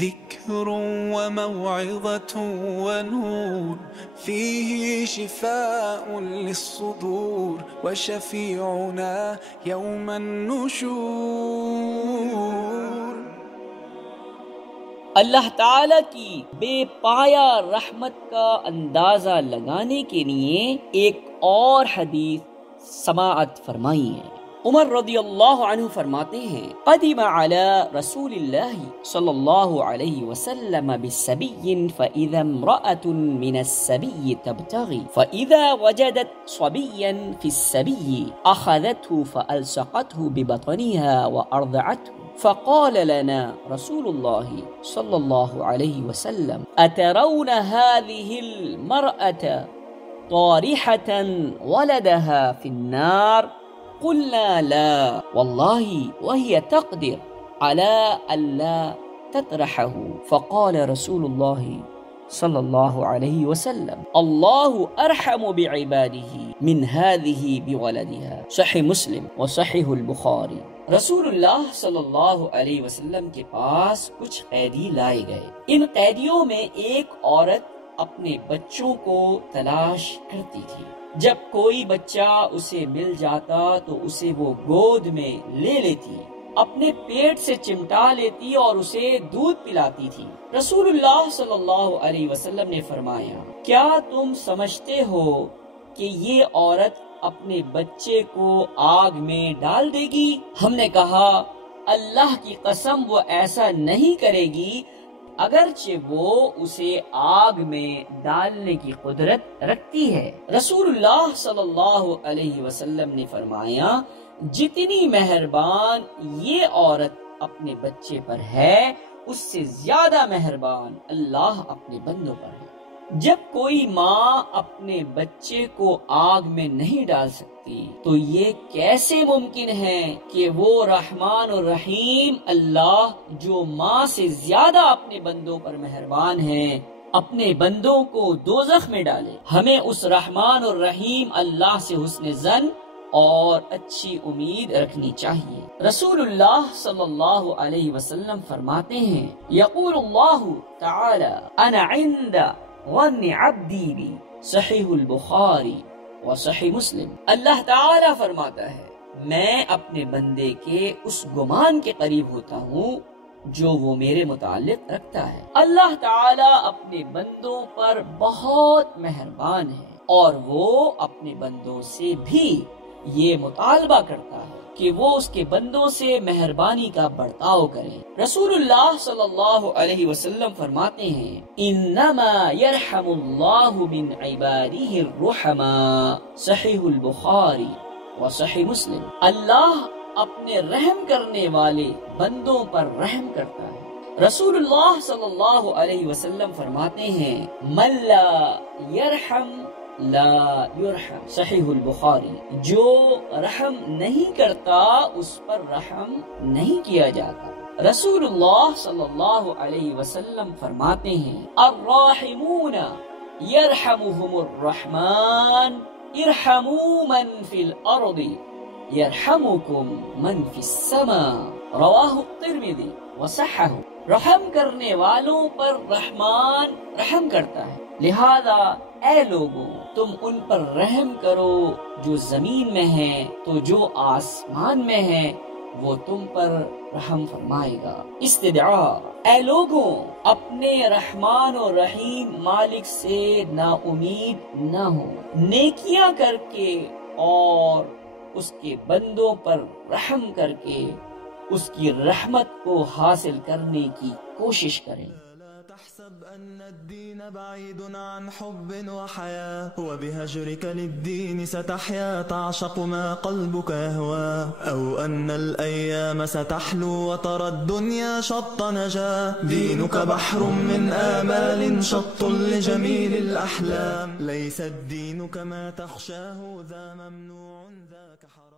ذكر وموعظة ونور، فيه شفاء للصدور، وشفيعنا يوم النشور۔ اللہ تعالیٰ کی بے پایا رحمت کا اندازہ لگانے کے لیے ایک اور حدیث سماعت فرمائی ہے۔ عمر رضی اللہ عنہ فرماتے ہیں، قدم علی رسول اللہ صلی اللہ علیہ وسلم بالسبی فإذا امرأة من السبی تبتغی فإذا وجدت صبیا في السبی أخذته فألصقته ببطنها وأرضعته فقال لنا رسول الله صلى الله عليه وسلم أترون هذه المرأة طارحة ولدها في النار؟ قلنا لا والله وهي تقدر على ألا تطرحه فقال رسول الله صلى الله عليه وسلم الله أرحم بعباده من هذه بولدها۔ صحیح مسلم وصحیح البخاری۔ رسول اللہ صلی اللہ علیہ وسلم کے پاس کچھ قیدی لائے گئے۔ ان قیدیوں میں ایک عورت اپنے بچوں کو تلاش کرتی تھی۔ جب کوئی بچہ اسے مل جاتا تو اسے وہ گود میں لے لیتی، اپنے پیٹ سے چمٹا لیتی اور اسے دودھ پلاتی تھی۔ رسول اللہ صلی اللہ علیہ وسلم نے فرمایا، کیا تم سمجھتے ہو کہ یہ عورت اپنے بچے کو آگ میں ڈال دے گی؟ ہم نے کہا، اللہ کی قسم وہ ایسا نہیں کرے گی، اگرچہ وہ اسے آگ میں ڈالنے کی قدرت رکھتی ہے۔ رسول اللہ صلی اللہ علیہ وسلم نے فرمایا، جتنی مہربان یہ عورت اپنے بچے پر ہے، اس سے زیادہ مہربان اللہ اپنے بندوں پر ہے۔ جب کوئی ماں اپنے بچے کو آگ میں نہیں ڈال سکتی تو یہ کیسے ممکن ہے کہ وہ رحمان اور رحیم اللہ جو ماں سے زیادہ اپنے بندوں پر مہربان ہے، اپنے بندوں کو دوزخ میں ڈالے؟ ہمیں اس رحمان اور رحیم اللہ سے حسن ظن اور اچھی امید رکھنی چاہیے۔ رسول اللہ صلی اللہ علیہ وسلم فرماتے ہیں، یقول اللہ تعالی انا عند ظن عبدی بی، صحیح البخاری و صحیح مسلم۔ اللہ تعالی فرماتا ہے، میں اپنے بندے کے اس گمان کے قریب ہوتا ہوں جو وہ میرے متعلق رکھتا ہے۔ اللہ تعالی اپنے بندوں پر بہت مہربان ہے اور وہ اپنے بندوں سے بھی یہ مطالبہ کرتا ہے کہ وہ اس کے بندوں سے مہربانی کا برتاؤ کریں۔ رسول اللہ صلی اللہ علیہ وسلم فرماتے ہیں، انما یرحم اللہ من عباده الرحماء، صحیح البخاری و صحیح مسلم۔ اللہ اپنے رحم کرنے والے بندوں پر رحم کرتا ہے۔ رسول اللہ صلی اللہ علیہ وسلم فرماتے ہیں، من لا یرحم لا یرحم، صحیح البخاری۔ جو رحم نہیں کرتا اس پر رحم نہیں کیا جاتا۔ رسول اللہ صلی اللہ علیہ وسلم فرماتے ہیں، الراحمون یرحمهم الرحمن ارحموا من فی الارض یرحمکم من فی السماء، رواہ الترمذی وصححہ۔ رحم کرنے والوں پر رحمان رحم کرتا ہے، لہذا اے لوگوں تم ان پر رحم کرو جو زمین میں ہیں، تو جو آسمان میں ہیں وہ تم پر رحم فرمائے گا۔ استدعاء، اے لوگوں اپنے رحمان و رحیم مالک سے نا امید نہ ہو، نیکیاں کر کے اور اس کے بندوں پر رحم کر کے اس کی رحمت کو حاصل کرنے کی کوشش کریں۔ تحسب أن الدين بعيد عن حب وحياة، وبهجرك للدين ستحيا تعشق ما قلبك يهوى، أو أن الأيام ستحلو وترى الدنيا شط نجاة، دينك بحر من آمال شط لجميل الأحلام، ليس الدين كما تخشاه ذا ممنوع ذاك حرام.